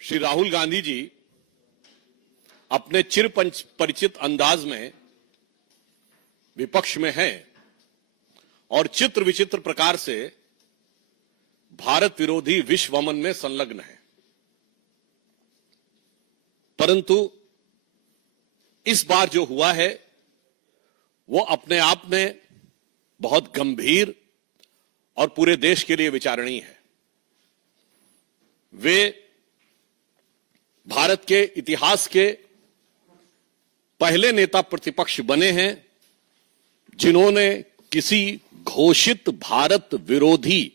श्री राहुल गांधी जी अपने चिर परिचित अंदाज में विपक्ष में हैं और चित्र विचित्र प्रकार से भारत विरोधी विश्वमन में संलग्न है। परंतु इस बार जो हुआ है वो अपने आप में बहुत गंभीर और पूरे देश के लिए विचारणीय है। वे भारत के इतिहास के पहले नेता प्रतिपक्ष बने हैं जिन्होंने किसी घोषित भारत विरोधी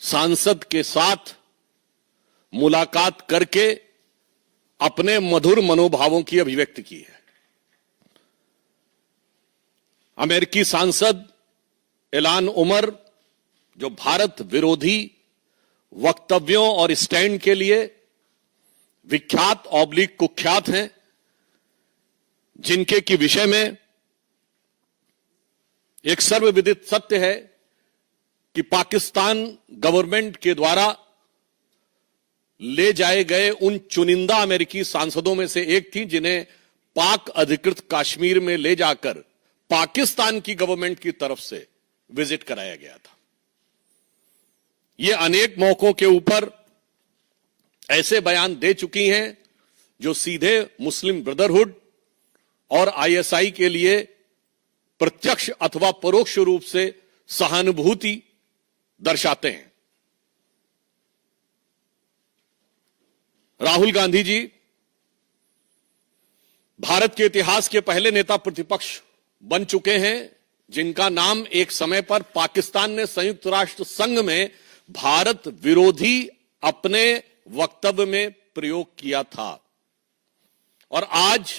सांसद के साथ मुलाकात करके अपने मधुर मनोभावों की अभिव्यक्ति की है। अमेरिकी सांसद इल्हान उमर जो भारत विरोधी वक्तव्यों और स्टैंड के लिए विख्यात / कुख्यात हैं, जिनके की विषय में एक सर्वविदित सत्य है कि पाकिस्तान गवर्नमेंट के द्वारा ले जाए गए उन चुनिंदा अमेरिकी सांसदों में से एक थी जिन्हें पाक अधिकृत कश्मीर में ले जाकर पाकिस्तान की गवर्नमेंट की तरफ से विजिट कराया गया था। ये अनेक मौकों के ऊपर ऐसे बयान दे चुकी हैं जो सीधे मुस्लिम ब्रदरहुड और आईएसआई के लिए प्रत्यक्ष अथवा परोक्ष रूप से सहानुभूति दर्शाते हैं। राहुल गांधी जी भारत के इतिहास के पहले नेता प्रतिपक्ष बन चुके हैं जिनका नाम एक समय पर पाकिस्तान ने संयुक्त राष्ट्र संघ में भारत विरोधी अपने वक्तव्य में प्रयोग किया था और आज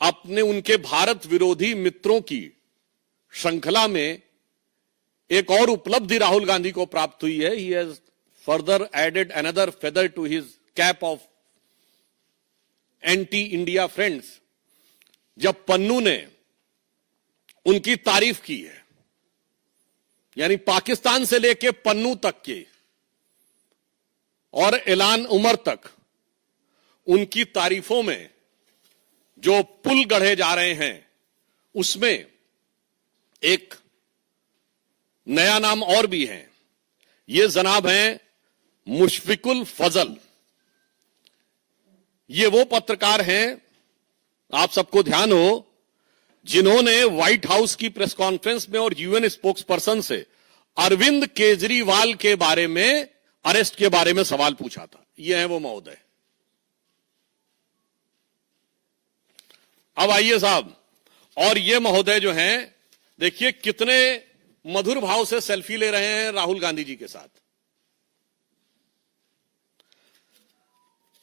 अपने उनके भारत विरोधी मित्रों की श्रृंखला में एक और उपलब्धि राहुल गांधी को प्राप्त हुई है। He has further added another feather to his cap of anti India friends. जब पन्नू ने उनकी तारीफ की है, यानी पाकिस्तान से लेकर पन्नू तक के और इल्हान उमर तक उनकी तारीफों में जो पुल गढ़े जा रहे हैं उसमें एक नया नाम और भी है। ये जनाब हैं मुशफिकुल फजल। ये वो पत्रकार हैं, आप सबको ध्यान हो, जिन्होंने व्हाइट हाउस की प्रेस कॉन्फ्रेंस में और यूएन स्पोक्स पर्सन से अरविंद केजरीवाल के बारे में, अरेस्ट के बारे में सवाल पूछा था। ये है वो महोदय। अब आइए साहब, और ये महोदय जो हैं, देखिए कितने मधुर भाव से सेल्फी ले रहे हैं राहुल गांधी जी के साथ।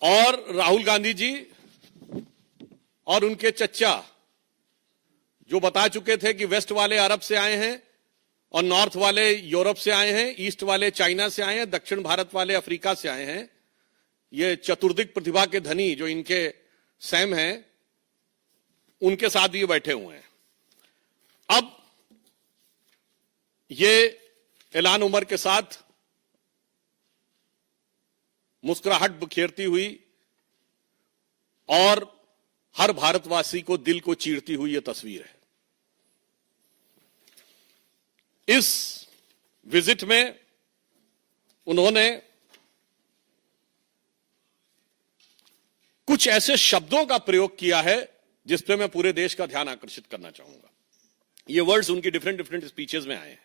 और राहुल गांधी जी और उनके चच्चा जो बता चुके थे कि वेस्ट वाले अरब से आए हैं और नॉर्थ वाले यूरोप से आए हैं, ईस्ट वाले चाइना से आए हैं, दक्षिण भारत वाले अफ्रीका से आए हैं। ये चतुर्दिक प्रतिभा के धनी जो इनके सैम हैं, उनके साथ ये बैठे हुए हैं। अब ये इल्हान उमर के साथ मुस्कुराहट बिखेरती हुई और हर भारतवासी को दिल को चीरती हुई यह तस्वीर है। इस विजिट में उन्होंने कुछ ऐसे शब्दों का प्रयोग किया है जिस पे मैं पूरे देश का ध्यान आकर्षित करना चाहूंगा। ये वर्ड्स उनकी डिफरेंट स्पीचेस में आए हैं।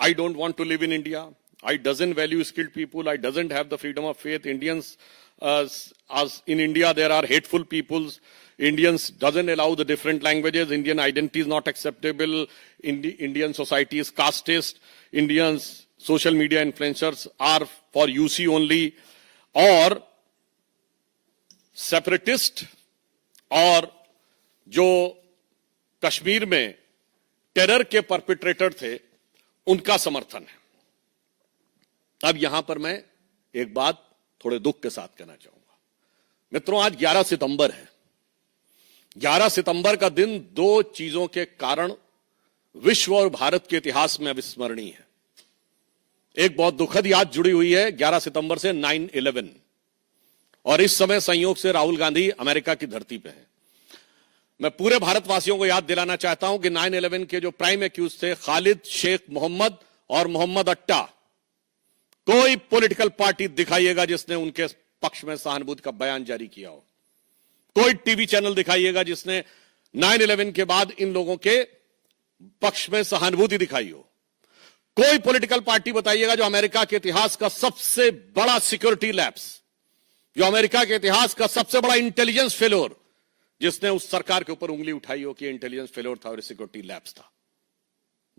I don't want to live in India, I doesn't value skilled people, I doesn't have the freedom of faith, Indians as in India there are hateful peoples, Indians doesn't allow the different languages, Indian identity is not acceptable, Indian society is casteist, Indians social media influencers are for UC only, और separatist और जो कश्मीर में terror के perpetrator थे उनका समर्थन है। अब यहां पर मैं एक बात थोड़े दुख के साथ कहना चाहूंगा। मित्रों, आज 11 सितंबर है। 11 सितंबर का दिन दो चीजों के कारण विश्व और भारत के इतिहास में अविस्मरणीय है। एक बहुत दुखद याद जुड़ी हुई है 11 सितंबर से 9/11, और इस समय संयोग से राहुल गांधी अमेरिका की धरती पे हैं। मैं पूरे भारतवासियों को याद दिलाना चाहता हूं कि 9/11 के जो प्राइम एक्यूज थे खालिद शेख मोहम्मद और मोहम्मद अट्टा, कोई पॉलिटिकल पार्टी दिखाइएगा जिसने उनके पक्ष में सहानुभूति का बयान जारी किया हो, कोई टीवी चैनल दिखाइएगा जिसने 9/11 के बाद इन लोगों के पक्ष में सहानुभूति दिखाई हो, कोई पॉलिटिकल पार्टी बताइएगा जो अमेरिका के इतिहास का सबसे बड़ा सिक्योरिटी लैप्स, जो अमेरिका के इतिहास का सबसे बड़ा इंटेलिजेंस फेलोर, जिसने उस सरकार के ऊपर उंगली उठाई हो कि इंटेलिजेंस फेलोर था और सिक्योरिटी लैप्स था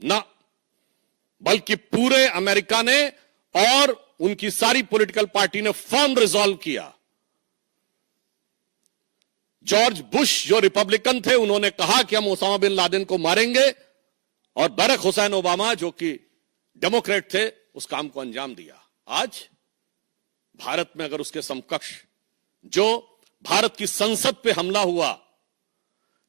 ना, बल्कि पूरे अमेरिका ने और उनकी सारी पॉलिटिकल पार्टी ने फर्म रिजॉल्व किया। जॉर्ज बुश जो रिपब्लिकन थे, उन्होंने कहा कि हम ओसामा बिन लादेन को मारेंगे, और बराक हुसैन ओबामा जो कि डेमोक्रेट थे, उस काम को अंजाम दिया। आज भारत में अगर उसके समकक्ष जो भारत की संसद पे हमला हुआ,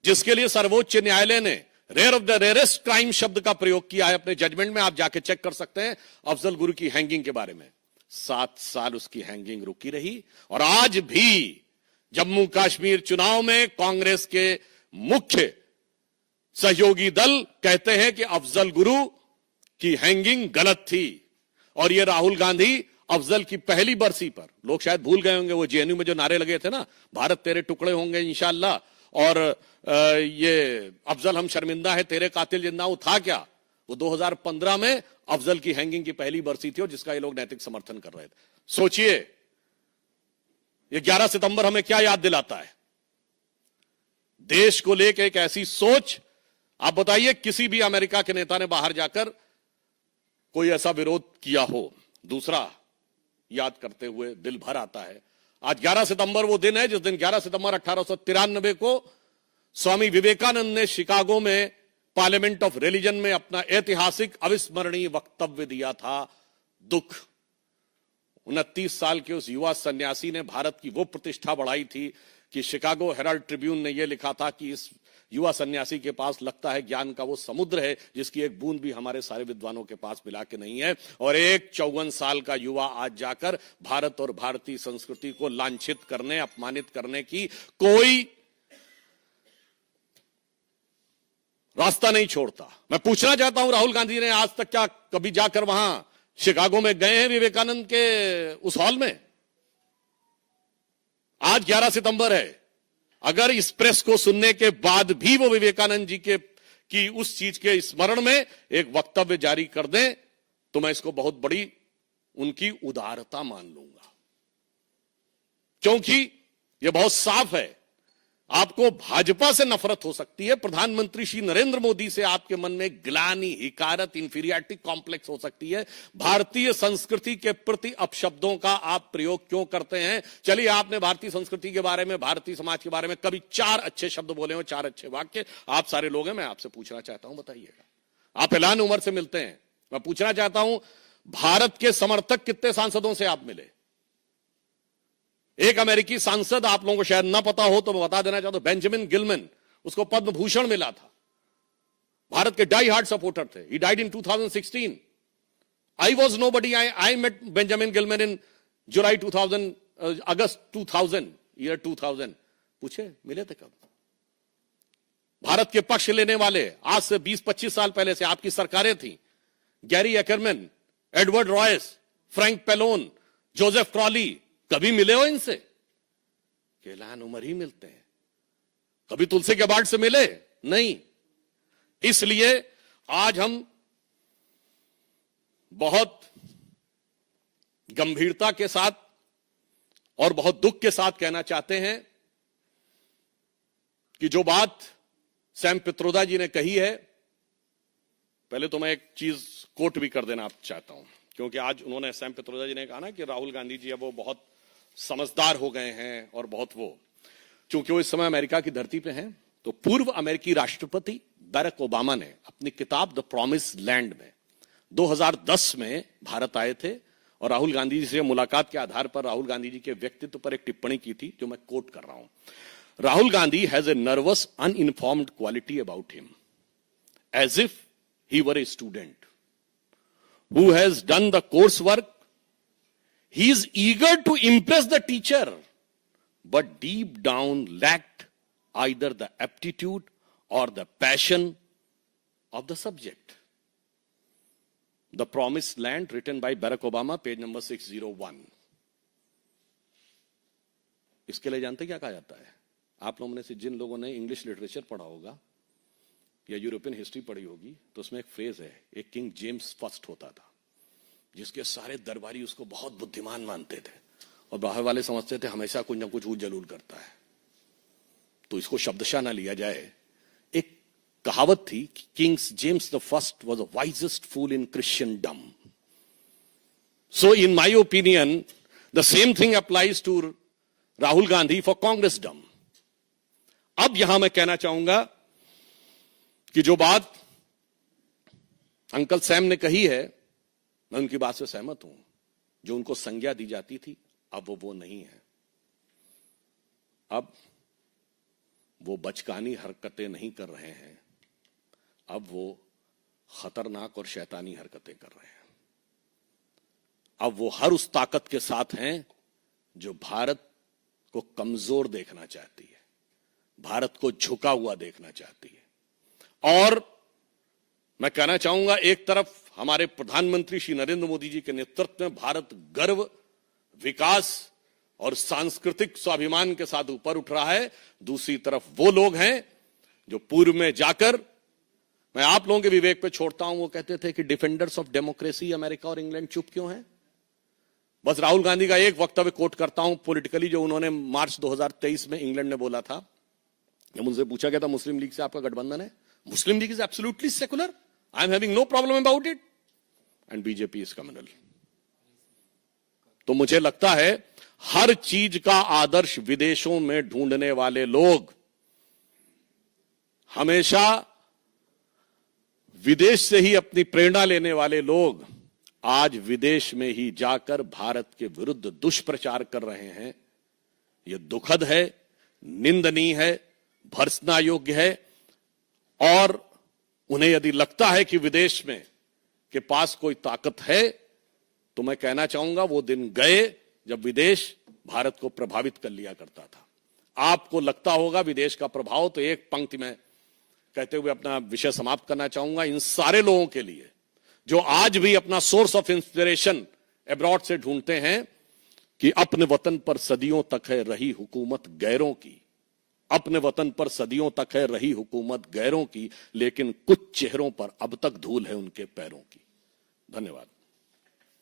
जिसके लिए सर्वोच्च न्यायालय ने rare of the rarest crime शब्द का प्रयोग किया है अपने जजमेंट में, आप जाके चेक कर सकते हैं अफजल गुरु की हैंगिंग के बारे में, 7 साल उसकी हैंगिंग रुकी रही। और आज भी जम्मू कश्मीर चुनाव में कांग्रेस के मुख्य सहयोगी दल कहते हैं कि अफजल गुरु की हैंगिंग गलत थी, और ये राहुल गांधी अफजल की पहली बरसी पर, लोग शायद भूल गए होंगे वो जेएनयू में जो नारे लगे थे ना, भारत तेरे टुकड़े होंगे इंशाल्लाह, और ये अफजल हम शर्मिंदा है तेरे कातिल जिंदा, वो था क्या? वो 2015 में अफजल की हैंगिंग की पहली बरसी थी और जिसका ये लोग नैतिक समर्थन कर रहे थे। सोचिए ये 11 सितंबर हमें क्या याद दिलाता है? देश को लेकर एक ऐसी सोच। आप बताइए किसी भी अमेरिका के नेता ने बाहर जाकर कोई ऐसा विरोध किया हो? दूसरा, याद करते हुए दिल भर आता है, आज 11 सितंबर वो दिन है जिस दिन 11 सितंबर 1893 को स्वामी विवेकानंद ने शिकागो में पार्लियामेंट ऑफ रिलीजन में अपना ऐतिहासिक अविस्मरणीय वक्तव्य दिया था। दुख, 29 साल के उस युवा सन्यासी ने भारत की वो प्रतिष्ठा बढ़ाई थी कि शिकागो हेराल्ड ट्रिब्यून ने यह लिखा था कि इस युवा सन्यासी के पास लगता है ज्ञान का वो समुद्र है जिसकी एक बूंद भी हमारे सारे विद्वानों के पास मिला के नहीं है। और एक 54 साल का युवा आज जाकर भारत और भारतीय संस्कृति को लांछित करने, अपमानित करने की कोई रास्ता नहीं छोड़ता। मैं पूछना चाहता हूं, राहुल गांधी ने आज तक क्या कभी जाकर वहां शिकागो में गए हैं विवेकानंद के उस हॉल में? आज 11 सितंबर है, अगर इस प्रेस को सुनने के बाद भी वो विवेकानंद जी की उस चीज के स्मरण में एक वक्तव्य जारी कर दें, तो मैं इसको बहुत बड़ी उनकी उदारता मान लूंगा, क्योंकि ये बहुत साफ है। आपको भाजपा से नफरत हो सकती है, प्रधानमंत्री श्री नरेंद्र मोदी से आपके मन में ग्लानि, हिकारत, इंफीरियरिटी कॉम्प्लेक्स हो सकती है। भारतीय संस्कृति के प्रति अपशब्दों का आप प्रयोग क्यों करते हैं? चलिए, आपने भारतीय संस्कृति के बारे में, भारतीय समाज के बारे में कभी 4 अच्छे शब्द बोले हो, 4 अच्छे वाक्य? आप सारे लोग हैं, मैं आपसे पूछना चाहता हूं, बताइएगा। आप ऐलान उमर से मिलते हैं, मैं पूछना चाहता हूं, भारत के समर्थक कितने सांसदों से आप मिले? एक अमेरिकी सांसद, आप लोगों को शायद ना पता हो तो मैं बता देना चाहता हूं, बेंजामिन गिलमैन, उसको पद्म भूषण मिला था। भारत के डाई हार्ड सपोर्टर थे। He died in 2016। I was nobody, I met Benjamin Gilman in July 2000, August 2000, year 2000। पूछे मिले थे कब? भारत के पक्ष लेने वाले आज से 20-25 साल पहले से आपकी सरकारें थी। Gary Ackerman, Edward Royce, Frank Pallone, Joseph Crowley, कभी मिले हो इनसे? ऐलान उमर ही मिलते हैं। कभी तुलसी गैबार्ड से मिले? नहीं। इसलिए आज हम बहुत गंभीरता के साथ और बहुत दुख के साथ कहना चाहते हैं कि जो बात सैम पित्रोदा जी ने कही है, पहले तो मैं एक चीज कोट भी कर देना आप चाहता हूं, क्योंकि आज उन्होंने, सैम पित्रोदा जी ने कहा ना कि राहुल गांधी जी अब वो बहुत समझदार हो गए हैं और बहुत वो, चूंकि वो इस समय अमेरिका की धरती पे हैं, तो पूर्व अमेरिकी राष्ट्रपति बराक ओबामा ने अपनी किताब द प्रॉमिस लैंड में 2010 में भारत आए थे और राहुल गांधी जी से मुलाकात के आधार पर राहुल गांधी जी के व्यक्तित्व पर एक टिप्पणी की थी, जो मैं कोट कर रहा हूं। Rahul Gandhi has a nervous uninformed quality about him, as if he were a student, who has done the coursework. He is eager to impress the teacher, but deep down lacked either the aptitude or the passion of the subject. The Promised Land, written by Barack Obama, page number 601. इसके लिए जानते क्या कहा जाता है? आप लोगों में से जिन लोगों ने इंग्लिश लिटरेचर पढ़ा होगा या यूरोपियन हिस्ट्री पढ़ी होगी, तो उसमें एक फ्रेज है, एक किंग जेम्स फर्स्ट होता था, जिसके सारे दरबारी उसको बहुत बुद्धिमान मानते थे और बाहर वाले समझते थे हमेशा कुछ ना कुछ वो जलूल करता है। तो इसको शब्दशः ना लिया जाए। एक कहावत थी, Kings James the first was the wisest fool in Christendom. So in my opinion the same thing applies to Rahul Gandhi for Congressdom. अब यहां मैं कहना चाहूंगा कि जो बात अंकल सैम ने कही है, मैं उनकी बात से सहमत हूं। जो उनको संज्ञा दी जाती थी, अब वो नहीं है। अब वो बचकानी हरकतें नहीं कर रहे हैं, अब वो खतरनाक और शैतानी हरकतें कर रहे हैं। अब वो हर उस ताकत के साथ हैं जो भारत को कमजोर देखना चाहती है, भारत को झुका हुआ देखना चाहती है। और मैं कहना चाहूंगा, एक तरफ हमारे प्रधानमंत्री श्री नरेंद्र मोदी जी के नेतृत्व में भारत गर्व, विकास और सांस्कृतिक स्वाभिमान के साथ ऊपर उठ रहा है। दूसरी तरफ वो लोग हैं जो पूर्व में जाकर, मैं आप लोगों के विवेक पे छोड़ता हूं, वो कहते थे कि डिफेंडर्स ऑफ डेमोक्रेसी अमेरिका और इंग्लैंड चुप क्यों हैं। बस राहुल गांधी का एक वक्तव्य कोट करता हूं पॉलिटिकली, जो उन्होंने मार्च 2023 में इंग्लैंड में बोला था। जब उनसे पूछा गया था मुस्लिम लीग से आपका गठबंधन है, Muslim League is absolutely secular, I am having no problem about it, and BJP is communal. तो मुझे लगता है हर चीज का आदर्श विदेशों में ढूंढने वाले लोग हमेशा, विदेश से ही अपनी प्रेरणा लेने वाले लोग आज विदेश में ही जाकर भारत के विरुद्ध दुष्प्रचार कर रहे हैं। यह दुखद है, निंदनीय है, भर्त्सना योग्य है। और उन्हें यदि लगता है कि विदेश में के पास कोई ताकत है, तो मैं कहना चाहूंगा वो दिन गए जब विदेश भारत को प्रभावित कर लिया करता था। आपको लगता होगा विदेश का प्रभाव, तो एक पंक्ति में कहते हुए अपना विषय समाप्त करना चाहूंगा। इन सारे लोगों के लिए जो आज भी अपना सोर्स ऑफ इंस्पिरेशन अब्रॉड से ढूंढते हैं कि अपने वतन पर सदियों तक है रही हुकूमत गैरों की, अपने वतन पर सदियों तक है रही हुकूमत गैरों की, लेकिन कुछ चेहरों पर अब तक धूल है उनके पैरों की। धन्यवाद।